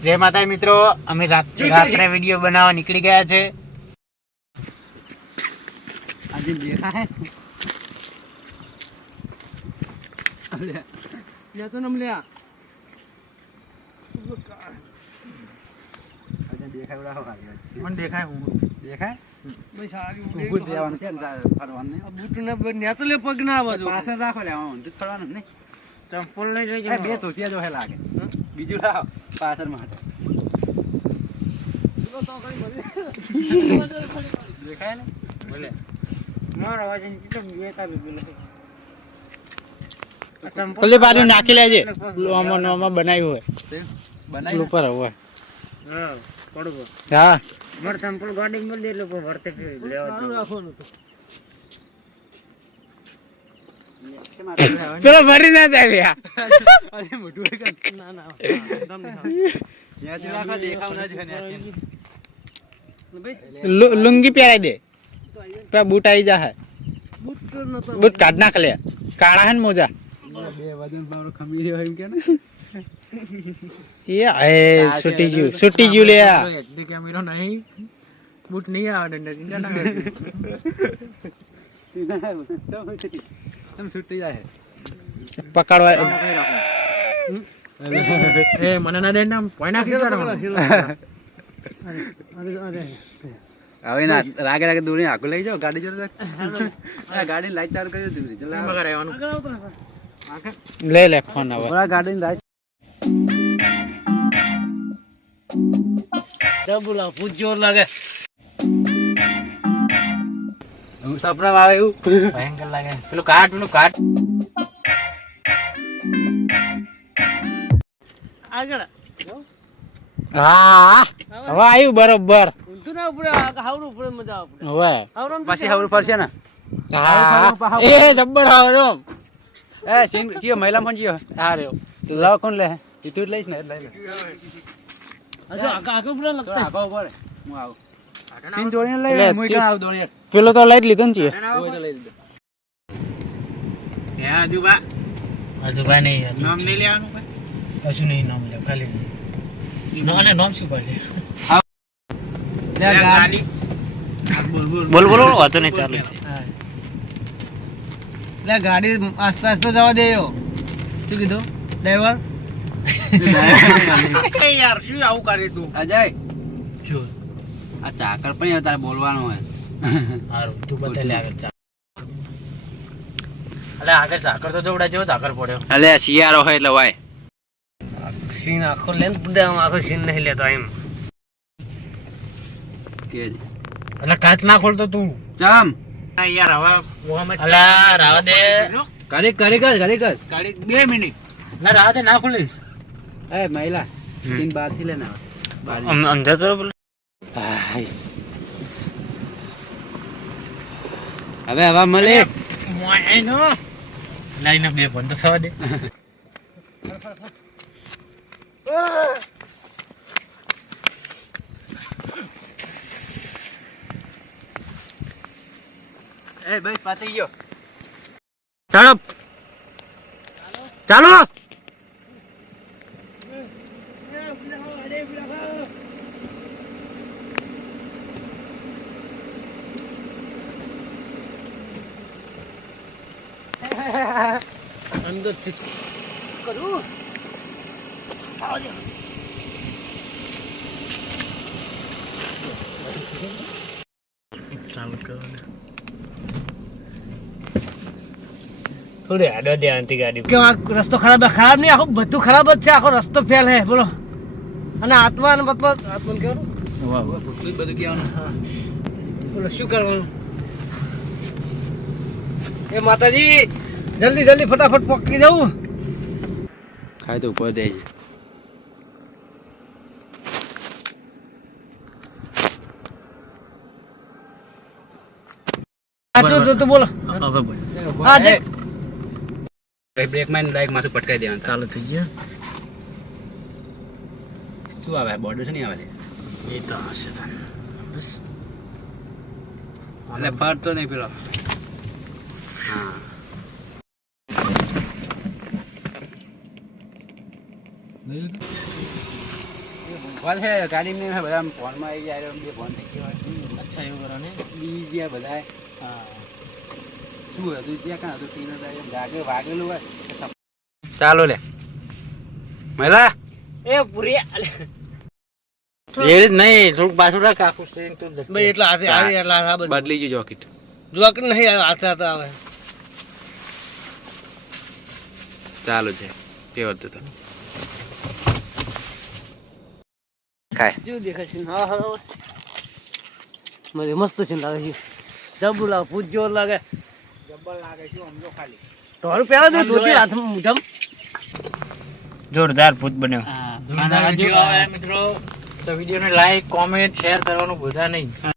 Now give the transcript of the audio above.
જય માતા મિત્રો, અમે રાત્રે વિડીયો બનાવવા નીકળી ગયા છે. આજે દેખા હે તો નમ લ્યા મને દેખાય હું દેખાય બસ સારી બૂટ લેવાનું છે ફરવાનું ને બૂટ ને નેતો લે પગ ના આવજો પાછળ રાખો લે હું તો ફરવાનું નહીં ચંપલ લઈ જજો બે તોતિયા જો હે લાગે બીજું લાવ પાછળ માટે દેખાય ને બોલે મારો અવાજ કેટલો બેતા બીબી ચંપલ બાજુ નાખી લેજે આમાં નોમાં બનાવ્યું હોય બનાવ્યું ઉપર હોય હા પડવો હા માર ચંપલ ગાડી માં દે લોકો વર્તે લેવા રાખવાનું પેલો ભરી ના જાય અરે મોટું ના ના દમ યાદ રાખો દેખાવ ના છે લુંગી પહેરાઈ દે પે બૂટ આવી જા હે બૂટ કાઢ નાખ લે કાળા હે ને મોજા બે વજન પાવરો ખમી રહ્યો એમ કે ને એ સુટી જ્યુ લે એચડી કેમેરો નહીં બૂટ નહીં આવે તમ સુટી જાય પકડવા એ મને ના દે નામ પોઈ નાખી દે હવે ના રાગે રાગે દૂરી આખો લઈ જાઓ ગાડી જોડે ગાડી લાઈટ ચાલુ કરી દીધી જલ્દી મગર આવવાનું લે લે ફોન આવે ઓલા ગાડી ની લાઈટ બોલા પૂછજો લાગે સપના આવે એવું ભયંકર લાગે પેલું કાટ આગળ હા હવે આવ્યું બરોબર ઊંધું ના ઉપર હાવરું ઉપર મજા આવે હવે પાછી હાવરું પડશે ને હા એ જબ્બર આવે તો એ સિંગ જીઓ મહિલા ફોન જીઓ હા રે લાવ કોણ લે તું લઈશ ને લઈ લે અચ્છા આગળ ઉપર લગતા આગળ ઉપર હું આવું સિંગ જોઈને લઈ લે મુઈ કાં આવ દોણી પેલો તો લઈ લીધો ને જીઓ તો લઈ લીધો હે આજુબા નહીં નામ નહીં લેવાનું કશું નહીં નામ લે ખાલી નોને નામ શું પડે ગાડી બોલ વાતો નહીં ચાલુ છે લે ગાડી આસ્તે આસ્તે જવા દેયો શું કીધું ડ્રાઈવર યાર શું આવું કરે તું અજય શું આ ચાકર પણ તારે બોલવાનું હોય સારું તું બતા લે આગળ ચાકર અલે આગળ ચાકર તો જોવડા જેવો ચાકર પડ્યો અલે શિયાળો હોય એટલે ભાઈ સીન આખો લેન પડે આખો સીન નહીં લેતો એમ કે અલે કાચ ના ખોલતો તું ચમ યાર હવે મોહમ્મદ અલા રાવા દે કરી 2 મિનિટ ના રાવા દે ના ખોલીશ એ મહિલા સીન બહાર થી લેના અંદર તો બોલ હવે મળે મોયનો લાઈન બે બંધ થવા દે એ બસ પાતી ગયો ચાલો અંદર કરું ચાલુ કરો થોડી આડો દે આંટી ગાડી કે આ રસ્તો ખરાબ નહીં આખો બધું ખરાબ જ છે આખો રસ્તો ફેલ હે બોલો અને આત્મા ને આત્મા કેવાનું વાહ બધું કેવાનું બોલો શું કરવાનું એ માતાજી જલ્દી ફટાફટ પકડી દઉં ખાય તો ઉપર દે તો બોલો હા જય બ્રેક માં ડાયરેક્ટ માથું પટકાઈ દેવાનું ચાલુ થઈ ગયું શું આવે બોર્ડર છે નહીં આવે એ તો હશે બસ એટલે ફરતો નહીં પેલો હા વાત છે ગાડી ને બધા ફોન માં આવી જાય બે ફોન થઈ ગયો અચ્છા એવું કરો ને બી ગયા બધા હા શું હતું ત્યાં કાં હતું ટીનો લાગે વાગેલું હોય ચાલો લે મહિલા એ પૂરી એ જ નહીં થોડુંક પાછું રાખ આખું સ્ટેરિંગ તું ભાઈ એટલા હાથે આવી એટલા આ બધું બદલી ગયું જોકેટ જોકર નહીં હાથે હાથે આવે ચાલુ છે કેવું હતું તો કાય જો દેખાય છે હા હા મને મસ્ત છે લાગે છે જબુ લાગે પૂજ જોર લાગે જબ્બર લાગે છે સમજો ખાલી ઢોર પહેલા દે ધોતી હાથમાં મુઠમ જોરદાર ભૂત બન્યો જોરદાર મિત્રો તો વિડીયોને લાઈક કોમેન્ટ શેર કરવાનું ભૂલતા નહીં